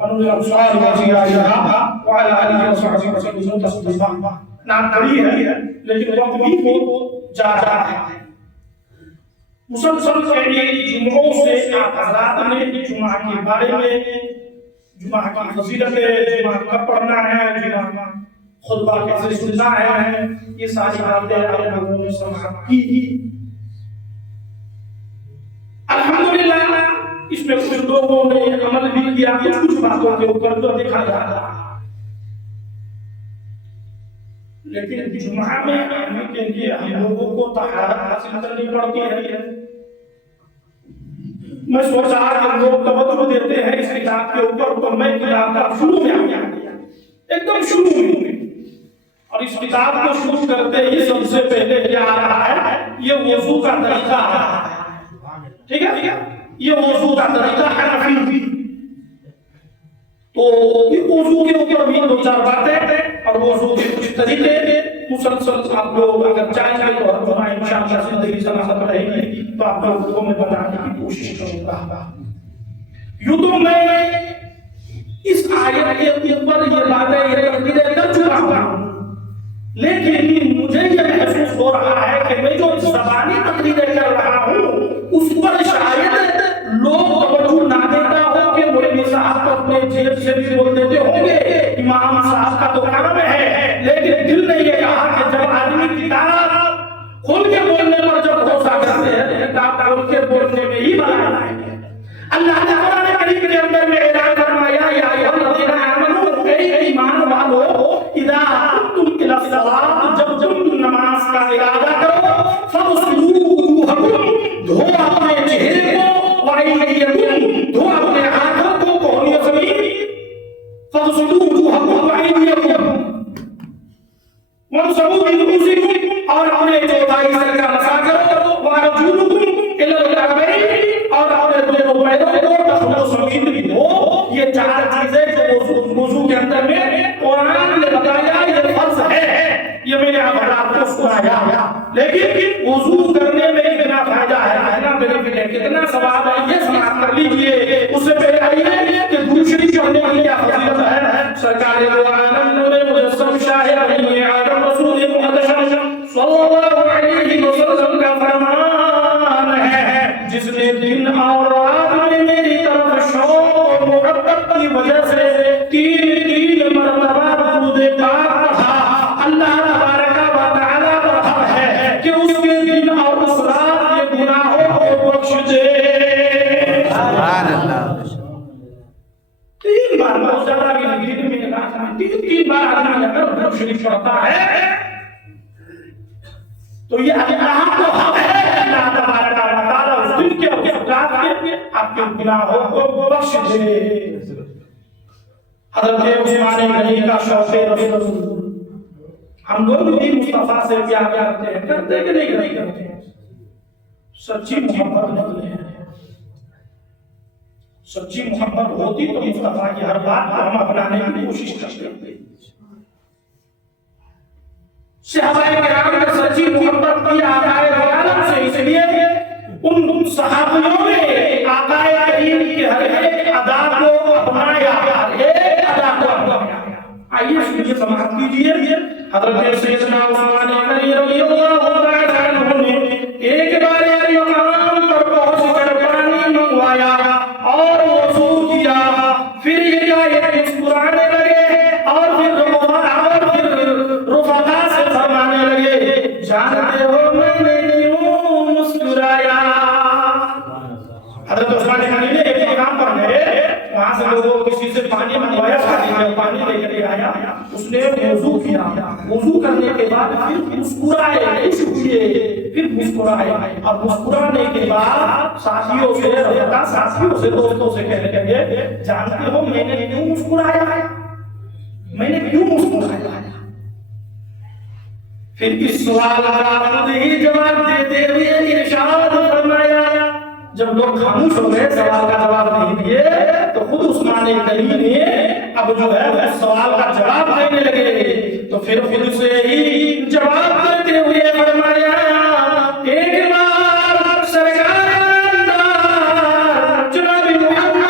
الأبصار وزيادها وعلى آله وصحبه وسلم تسليما. نام بڑی ہے لیکن وقت بھی بہت جا رہا ہے. مسلسل جمعوں سے آپ حضرات نے جمعہ کے بارے میں، جمعہ کی فضیلت، جمعہ کب پڑھنا ہے، جمعہ خطبہ کیسے سننا ہے، یہ ساری باتیں آپ لوگوں نے سماعت کی. الحمدللہ اس میں کچھ لوگوں نے عمل بھی کیا، کچھ باتوں کے اوپر جو دیکھا جا رہا ہے. لیکن جمعہ میں آنے کے لیے ہم لوگوں کو طہارت حاصل کرنی پڑتی ہے. میں سوچا کہ لوگ توجہ دیتے ہیں اس کتاب کے اوپر، تو میں کتاب کا شروع میں آ گیا، ایک دم شروع میں. اور اس کتاب کو شروع کرتے ہی سب سے پہلے کیا آ رہا ہے، یہ وضو کا طریقہ آ رہا ہے. ٹھیک ہے، یہ وضو کا طریقہ حنفی. تو یہ وضو کے اوپر بھی دو چار باتیں اور وضو کے کچھ طریقے مسلسل آپ لوگ اگر چاہیں گے تو ہر جمعہ انشاءاللہ زندگی سلامت رہے گی تو آپ لوگوں کو میں بتانے کی کوشش کروں گا. یوں تو میں اس آیت کے اوپر یہ باتیں یہ کر چکا ہوں، لیکن مجھے یہ محسوس ہو رہا ہے کہ میں جو زبانی تقریریں کر رہا ہوں اس پر شاید لوگ توجہ نہ دیتا ہو کہ مولوی صاحب کو اپنے جیب سے بھی بول دیتے ہوں گے، امام صاحب کا تو کام ہے. لیکن دل نے یہ کہا کہ جب آدمی کتاب کھول کے بولنے پر جب بھروسہ کرتے ہیں، کتاب کھول کے بولنے میں ہی بنا ہے. اللہ نے قرآن کریم کے اندر میں اعلان فرمایا، یا ایھا الذین آمنوا، اے ایمان والو، اذا قمتم الی الصلاۃ، جب تم نماز کا ارادہ کرو، فاغسلوا وجوہکم، دھو اپنے چہرے کو، وایدیکم، دھو اپنے ہاتھوں کو، کوہنی زمین، فاغسلوا وجوہکم وایدیکم، وامسحوا برؤوسکم، اور اپنے چوتھائی سر کا مسح کرو، وارجلکم الی الکعبین، اور اپنے دونوں پیروں کو تخت زمین بھی دھو. یہ چار چیزیں جو وضو کے اندر میں قرآن نے بتایا یہ فرض ہے، یہ میں نے آپ کو سنایا. لیکن وضو کرنے میں کتنا فائدہ ہے نا بینیفٹ ہے، کتنا ثواب ہے، یہ سماعت کر لیجئے. اس سے پہلے آئیے کہ دوسری پڑھنے کی کیا فضیلت ہے. سرکار دو عالم نور مجسم شاہ علی آدم رسول محتشم صلی اللہ علیہ وسلم کا فرمان ہے، جس نے دن اور رات میں میری طرف شوق اور محبت کی وجہ سے تین مرتبہ درود پاک پڑھا، اللہ تبارک و تعالی پر ہے کہ اس کے دن اور اس رات کے گناہوں کو بخش دے. سبحان اللہ. تین بار بہت زیادہ بھی نہیں، تین بار آدمی اگر درود شریف پڑھتا ہے تو یہ اللہ کو حق ہے، اللہ تبارک و تعالی اس دن کے اوقات کے آپ کے گناہوں کو بخش دے. حضرت عثمان غنی کا شوق رسول، ہم لوگ بھی مصطفیٰ سے پیار کرتے ہیں، کرتے کہ نہیں کرتے ہیں؟ سچی محبت نہیں ہے. سچی محبت ہوتی تو مصطفیٰ کی ہر بات کو ہم اپنانے کی کوشش کرتے ہیں. صحابہ کرام نے سچی محبت کی آقائے عالم سے، اس لیے ان صحابیوں نے آقائے کریم کی ہر ایک ادا کو اپنایا، ہر ایک ادا کو اپنایا. آئیے سنیے، سماعت کیجیے. حضرت سیدنا عثمان غنی رضی اللہ تعالی عنہ نے ایک بار ایک مقام پر پہنچ کر پانی منگوایا اور وضو کیا، پھر یہ مسکرانے لگے اور پھر رفقا سے فرمانے لگے، جانتے ہو میں نے کیوں مسکرایا؟ حضرت عثمان غنی نے ایک مقام پر گئے، وہاں سے لوگوں کسی سے پانی منگوایا، پانی لے کر آیا، اس نے وضو کیا، وضو کرنے کے بعد پھر مسکرائے، پھر مسکرائے، اور مسکرانے کے بعد ساتھیوں سے، رفقا ساتھیوں سے، دوستوں سے کہنے لگے، جانتے ہو میں نے کیوں مسکرایا ہے؟ میں نے کیوں مسکرایا ہے؟ پھر اس سوال کا خود ہی جواب دیتے ہوئے ارشاد فرمایا، جب لوگ خاموش ہو گئے، سوال کا جواب نہیں دیے، تو خود عثمان غنی نے اب جو ہے سوال کا جواب دینے لگے. تو پھر خود سے ہی جواب دیتے ہوئے فرمایا، ایک بار سرکار جناب محمد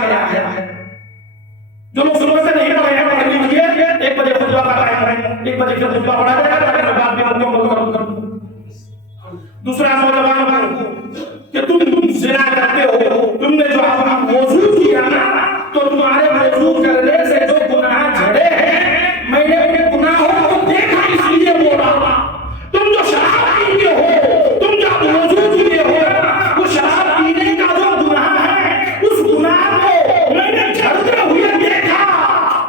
گیا ہے. جو لوگ صبح سے نہیں پڑھے ہیں پڑھ لیجیے. 1 بجے خطبہ کا ٹائم ہے, 1 بجے سے خطبہ پڑھا جائے گا, تاکہ بعد میں مکمل کر دوں. دوسرا نوجوان کو کہ تم زنا کرتے ہو, تم نے جو وضو کیا نا, تو تمہارے وضو کرنے سے جو گناہ جھڑے ہیں, میں نے ان گناہوں کو دیکھا اس لیے بولا. تم جو شراب پیتے ہو, تم جو وضو کیے ہو, وہ شراب پینے کا جو گناہ ہے, اس گناہ کو میں نے جھڑتے ہوئے دیکھا.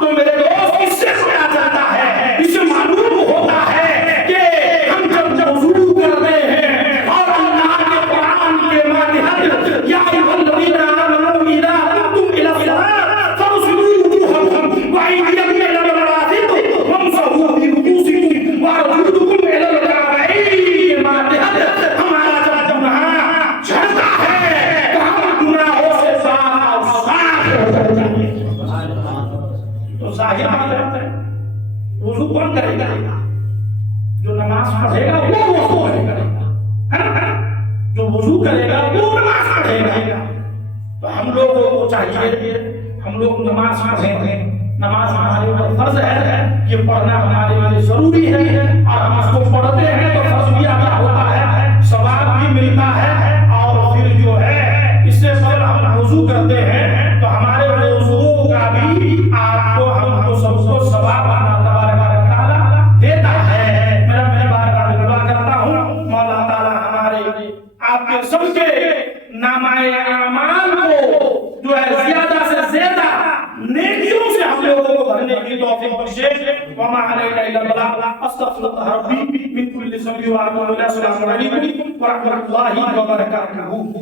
تو میرے دوست اس سے پتا چلتا ہے, اس سے معلوم ہوتا ہے کہ ہم جب وضو کرتے ہیں اور اللہ کے قرآن کے ماتحت یا ایھا الذین آمنوا اذا قمتم الی الصلاۃ فاغسلوا وجوہکم وایدیکم الی المرافق وامسحوا برؤوسکم وارجلکم الی الکعبین کے ماتحت ہمارا جب گناہ جھڑتا ہے تو ہم گناہوں سے صاف اور صاف ہو جاتے ہیں. تو ظاہر بات ہے, وضو کون کرے گا؟ جو نماز پڑھے گا وہ وضو کرے گا, جو وضو کرے گا وہ نماز پڑھے گا. تو ہم لوگوں کو چاہیے, ہم لوگ نماز پڑھیں. نماز ہمارے اوپر فرض ہے, یہ پڑھنا ہمارے لیے ضروری ہے, اور ہم اس کو پڑھتے ہیں تو فرض بھی ادا ہوتا ہے, ثواب بھی ملتا ہے. اور پھر جو ہے اس سے پہلے ہم وضو کرتے ہیں تو ہمارے وضو کا بھی آپ کو ہم کو سب کو ثواب اللہ تبارک و تعالی دیتا ہے. میں بار دعا کرتا ہوں, مولا تعالی ہمارے آپ کے سب کے نامۂ اعمال کو جو ہے زیادہ سے زیادہ نیکیوں سے ہم لوگوں کو بھرنے کی توفیق بخشے. وما علینا الا البلاغ. استغفر اللہ ربی من کل ذنب واتوب الیہ. السلام علیکم ورحمۃ اللہ وبرکاتہ.